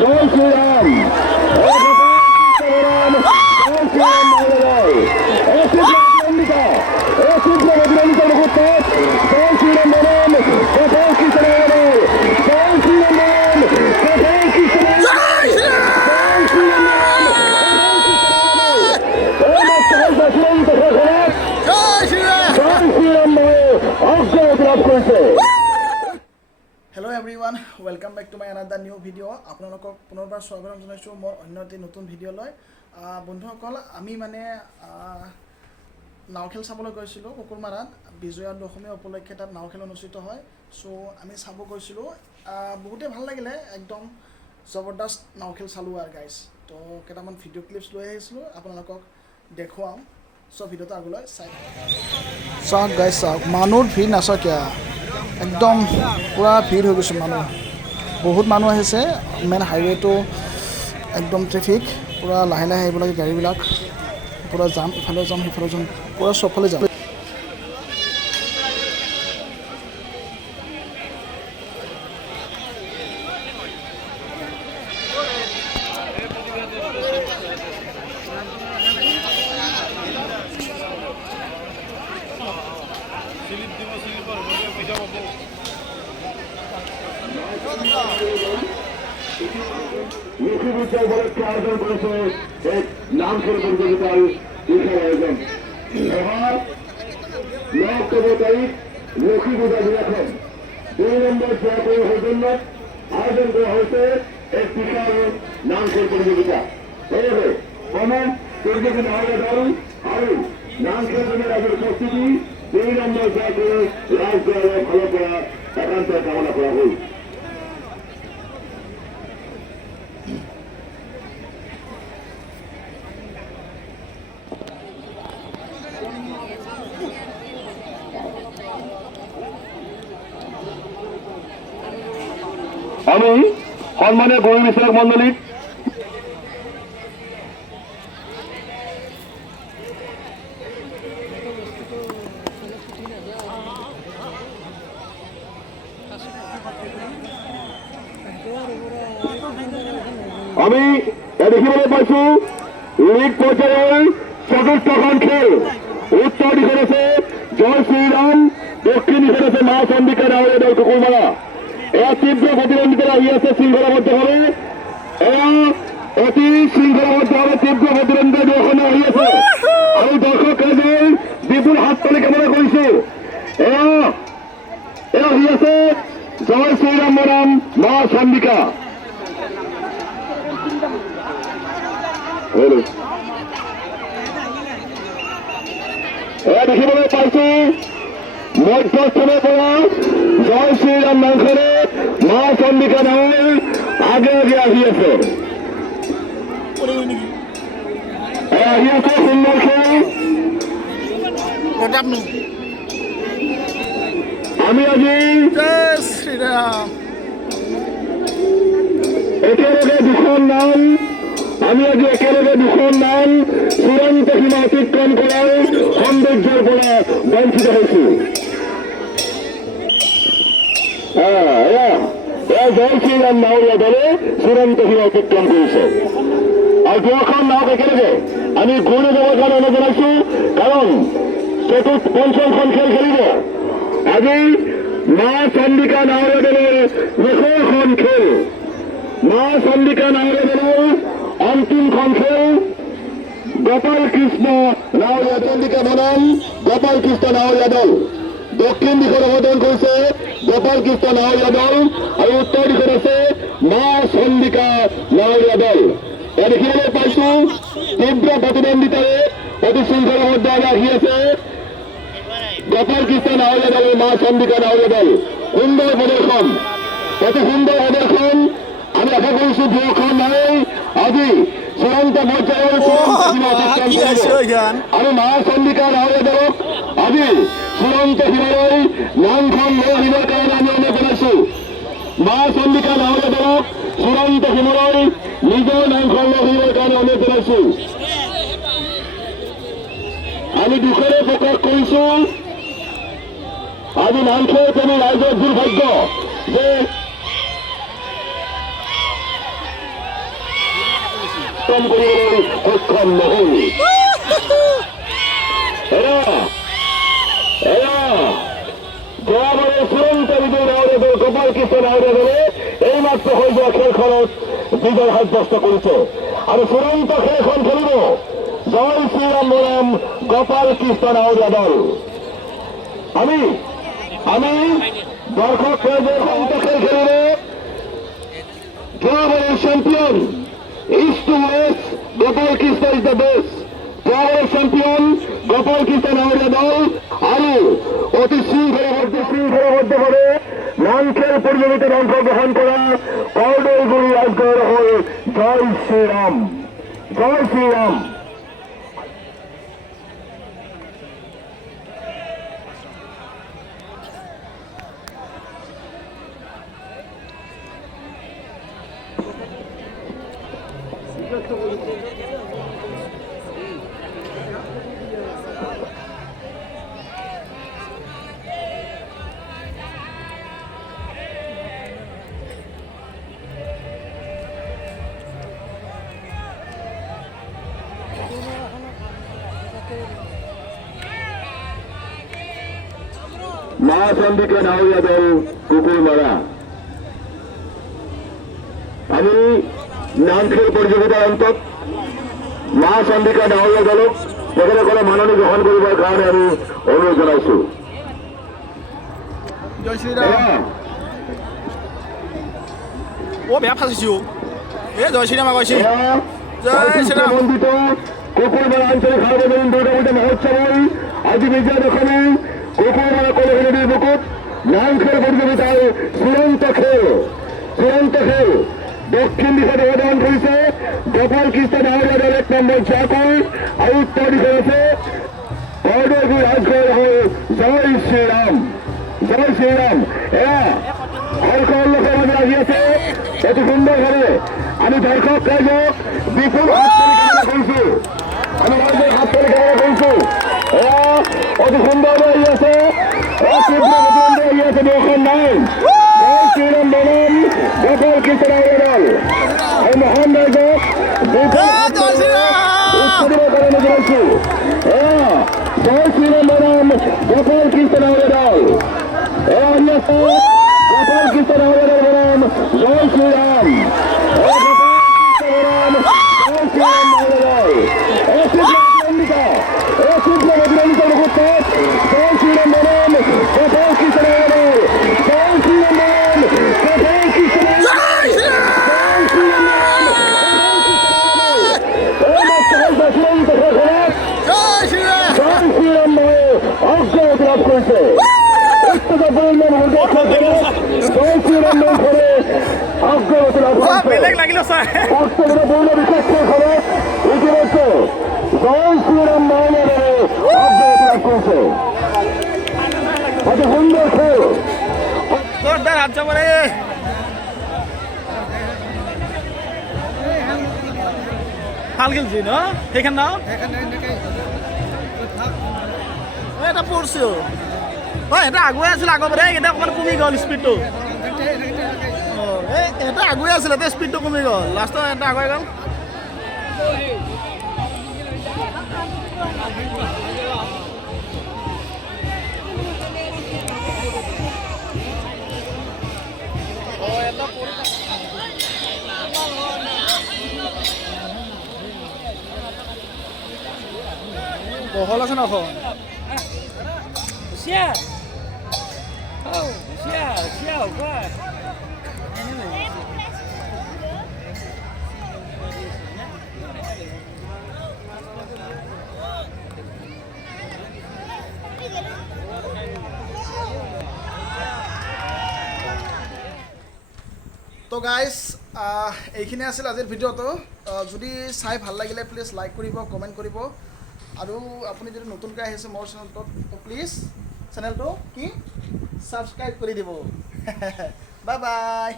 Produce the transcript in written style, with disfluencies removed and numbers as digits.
Jay Shriram Hello everyone, welcome back to my another new video. আপোনালোকক পুনৰবাৰ স্বাগতম জনাইছোঁ মোৰ অন্য এটি নতুন ভিডিঅ'লৈ। বন্ধুসকল আমি মানে নাও খেল চাবলৈ গৈছিলোঁ কুকুৰমাৰাত বিজয়া দশমী উপলক্ষে তাত নাও খেল অনুষ্ঠিত হয়। চ' আমি চাব গৈছিলোঁ, বহুতেই ভাল লাগিলে, একদম জবৰদস্ত নাও খেল চালোঁ আৰু গাইজ। তো কেইটামান ভিডিঅ' ক্লিপছ লৈ আহিছিলোঁ আপোনালোকক দেখুৱাম। চ' ভিডিঅ'টো আগলৈ চাওক গাইজ, চাওক মানুহৰ ভিৰ নাচাকিয়া, একদম পুৰা ভিৰ হৈ গৈছে মানুহ, বহুত মানুহ আহিছে। মেইন হাইৱেটো একদম ট্ৰেফিক, পুৰা লাহে লাহে আহিব লাগে গাড়ীবিলাক, পুৰা যাম, ইফালে যাম সিফালে যাম, পুৰা চবফালে যাম। লক্ষ্মীপূজা উপলক্ষে আয়োজন করেছে এক নাম খেল প্রতিযোগিতার বিশাল আয়োজন। এবার 9 অক্টোবর তারিখ লক্ষ্মীপূজা দিনাখন 2 নম্বর জাতীয় জন্য আয়োজন করা হয়েছে এক বিশাল নাম খেল প্রতিযোগিতা। এইভাবে কমন প্রতিযোগিতা আয়োজন আর নাম খেল রাজ্যের উপস্থিতি 2 নম্বর জাতীয় রাজদলের ভালো করা একান্ত কামনা করা হল। আমি সম্মানীয় গরু বিষয়ক মন্ডলী আমি দেখিবলৈ পাইছো লীগ পৰ্যায়ৰ ৪খন খেল। উত্তৰ দিশত আছে জয় শ্ৰীৰাম, দক্ষিণ দিশত আছে মা চন্দিকা ডাঙৰীয়া দল কুকুৰমাৰা। এয়া তীব্ৰ প্ৰতিদ্বন্দ্বিতা আহি আছে শৃংখলাবদ্ধভাৱে, এয়া অতি শৃংখলাবদ্ধভাৱে তীব্ৰ প্ৰতিদ্বন্দ্বিতা দৰ্শনে আহি আছে আৰু দৰ্শক ৰাইজৰ বিপুল হাত তালি কামনা কৰিছো। এয়া আহি আছে জয় শ্ৰীৰাম বনাম মা চন্দিকা। এয়া দেখিবলৈ পাইছো মধ্যস্থানৰ পৰা জয় শ্ৰীৰাম নামখনে মা চন্দিকা নামৰ আগে আগে আহি আছে। আহি আছে সুন্দৰ খেল। আমি আজি একেলগে দুখন নাম চূড়ান্ত সীমা অতিক্ৰম কৰাৰ সৌন্দৰ্যৰ পৰা বঞ্চিত হৈছো। জয় শ্ৰীৰাম নাৱৰীয়া দলে চূড়ান্ত সীমা অতিক্ৰম কৰিছে আৰু দুখন নাও একেলগে আমি গৌৰৱ যাবৰ কাৰণে অনুৰোধ জনাইছো, কাৰণ পঞ্চমখন খেল খেলিব। আজি মা চন্দিকা নাৱৰীয়া দলৰ 9খন খেল, মা চন্দিকা নাৱৰীয়া দলৰ অন্তিমখন খেল গোপাল কৃষ্ণ নাৱৰীয়া চন্দিকা বনাম গোপাল কৃষ্ণ নাৱৰীয়া দল। দক্ষিণ দিশত অৱদান কৰিছে গোপাল কৃষ্ণ নাৱৰীয়া দল আৰু উত্তৰ দিশত আছে মা চন্দিকা নাৱৰীয়া দল। এয়া দেখিবলৈ পাইছো তীব্ৰ প্ৰতিদ্বন্দ্বিতাৰে অতি শৃংখলাবদ্ধভাৱে আহি আছে গোপাল কৃষ্ণ নাৱৰীয়া দল আৰু মা চন্দিকা নাৱৰীয়া দল। সুন্দৰ প্ৰদৰ্শন, অতি সুন্দৰ প্ৰদৰ্শন। আমি আশা কৰিছো দুয়োখন নাৱেই আজি চূড়ান্ত পৰ্যায়ৰ আৰু মা চন্দিকা নাৱৰীয়া দলক আজি চূড়ান্ত সীমালৈ নামখন লৈ আহিবৰ কাৰণে আমি অনুৰোধ জনাইছো। মা চন্দিকা নাৱৰীয়া দলক চূড়ান্ত সীমালৈ নিজৰ নামখন লৈ আহিবৰ কাৰণে অনুৰোধ জনাইছো। আমি দুখেৰে প্ৰকাশ কৰিছো আজি নামখেল প্ৰেমী ৰাইজৰ দুৰ্ভাগ্য যে অতিক্ৰম কৰিবলৈ সক্ষম নহল। যোৱাবাৰে চূড়ান্ত বিজয়ী নাৱৰীয়া দল গোপাল কৃষ্ণ নাৱৰীয়া দলে এইমাত্ৰ হৈ যোৱা খেলখনত বিজয় সাব্যস্ত কৰিছে আৰু চূড়ান্ত খেলখন খেলিব জয় শ্ৰীৰাম বনাম গোপাল কৃষ্ণ নাৱৰীয়া দল। আমি দৰ্শক চূড়ান্ত খেল খেলিব যোৱাবাৰৰ champion east to west Gopal Krishna is the best. যোৱাবাৰৰ চেম্পিয়ন গোপাল কৃষ্ণ নাৱৰীয়া দল আৰু অতি শৃংখলাবদ্ধভাৱে নামখেল প্ৰতিযোগিতাত অংশগ্ৰহণ কৰা কৰ্দৈগুৰি ৰাজগড় হ'ল জয় শ্ৰীৰাম। জয় শ্ৰীৰাম। মা চন্দিকা নাৱৰীয়া দল কুকুৰমাৰা। আমি নামখেল প্ৰতিযোগিতাৰ অন্তত মা চন্দিকা নাৱৰীয়া দলক তেখেতসকলে মাননি গ্ৰহণ কৰিবৰ কাৰণে আমি অনুৰোধ জনাইছো। জয় শ্ৰীৰাম। অ' বেয়া ফাঁচিছো এই জয় শ্ৰীৰাম কৈছে। জয় শ্ৰীৰাম। মণ্ডিত কুকুৰমাৰা আঞ্চলিক সাৰ্বজনীন দুৰ্গা পূজা মহোৎসৱৰ আজি বিজয় দশমী কুকুৰমাৰা কলেজীৰ বুকুত নামখেল প্ৰতিযোগিতাৰ চূড়ান্ত খেল দক্ষিণ দিশত অৱদান কৰিছে গোপাল কৃষ্ণ নাৱৰীয়া দল 1 নম্বৰ জাকৈ আৰু উত্তৰ দিশত আছে কৰ্দৈগুৰি ৰাজগড় হৈ জয় শ্ৰীৰাম। জয় শ্ৰীৰাম। এয়া খেলখন লোকৰ মাজত আহি আছে অতি সুন্দৰভাৱে আমি দৰ্শক ৰাইজক বিপুল হাত কৰিছো। আমি ৰাইজক হাত কৰিছো। এয়া অতি সুন্দৰভাৱে আহি আছে আহি আছে বৰষুণ নাই। জয় শ্ৰীৰাম বনাম গোপাল কৃষ্ণ নাৱৰীয়া দল আৰু মহান ৰাইজক উৎসৱৰ কাৰণে জনাইছো। এয়া জয় শ্ৰীৰাম বনাম গোপাল কৃষ্ণ নাৱৰীয়া দল। এয়া আহি আছে গোপাল কৃষ্ণ নাৱৰীয়া দল বনাম জয় শ্ৰীৰাম। বেলেগ লাগিল ছাৰ। ইতিমধ্যে জয় শ্ৰীৰাম নাৱৰীয়া কৰিছে। অতি সুন্দৰ খেল। জোৰদাৰ হাত যাবৰে। ভাল খেলছি ন সেইখন নাও এটা পৰছো। হয় এটা আগুৱাই আছিল আগতে এতিয়া অকণমান কমি গ'ল স্পীডটো। এটা আগুৱাই আছিল এতিয়া স্পীডটো কমি গ'ল লাষ্টত এটা আগুৱাই গ'ল। বহল আছে ন এখন। তো গাইজ এইখিনি আছিল আজিৰ ভিডিঅ'টো। যদি চাই ভাল লাগিলে প্লিজ লাইক কৰিব, কমেণ্ট কৰিব আৰু আপুনি যদি নতুনকৈ আহিছে মোৰ চেনেলটোত তো প্লিজ চেনেলটো কি ছাবস্ক্ৰাইব কৰি দিব। Bye bye.